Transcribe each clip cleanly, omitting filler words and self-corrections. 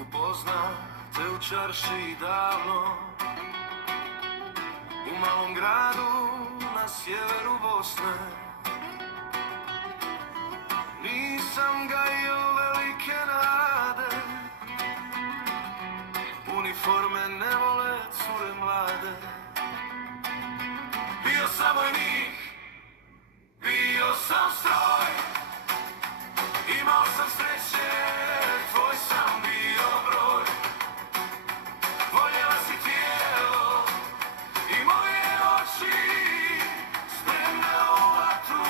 Upoznao te u čaršiji davno, u malom gradu na sjeveru Bosne. Nisam gajio velike nade, uniforme ne vole cure mlade. Bio sam vojnik, bio sam stroj, imao sam sreće, tvoj sam bio broj. Voljela si tijelo i moje oči, spremna u vatru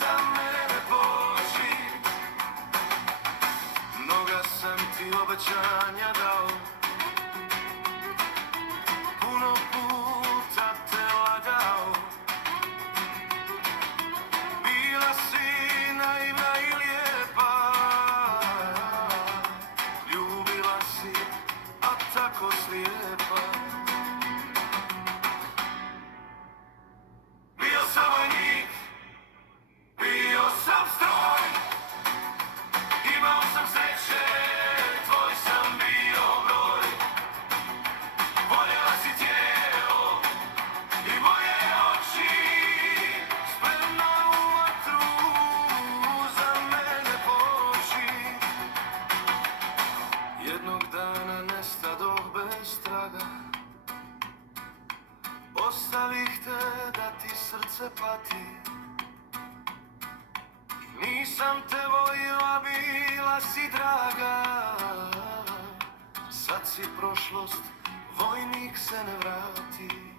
za mene poći. Mnoga sam ti obećanja dao, puno puta te lagao. Bila si naivna i lijepa, ljubila si, a tako slijepa. Bio sam vojnik, bio sam stroj, imao sam sreće, tvoj sam bio broj. Voljela si tijelo i moje oči, spremna u vatru za mene poći. Jednog dana nestadoh bez traga, ostavih te da ti srce pati. Nisam te voljela, bila si draga, sad si prošlost, vojnik se ne vrati.